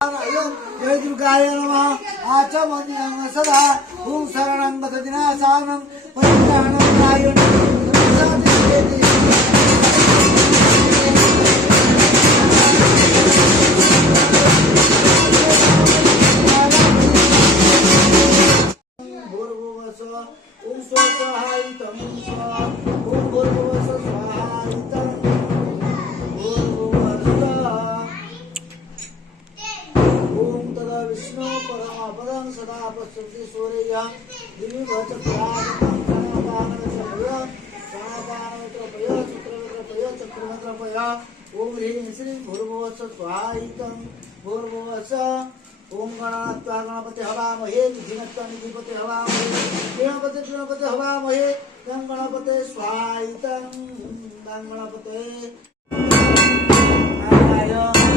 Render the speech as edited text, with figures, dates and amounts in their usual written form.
जय दुर्गाय नमः आचमनीयं सदा ओम शरणं बददिनाशानं परित्राणं नारायणं भूर्भुवस्व ओम स्वसहायितं स्वाहा ओम भूर्भुवस्व स्वाहायितं विष्णु परमापदं सदा पश्यन्ति सूर्यः दिवि भचक्रामं चक्रवत्रपय ओम ह्रीं श्रीं भूर्भुवस्व स्वाहायितं भूर्भुवस्व ओम गणात्वा गणपति हवामहे विधिनत्वा निधिपति हवामहे गणपति हवामहे तं गणपते स्वाहायितं तं गणपते नारायण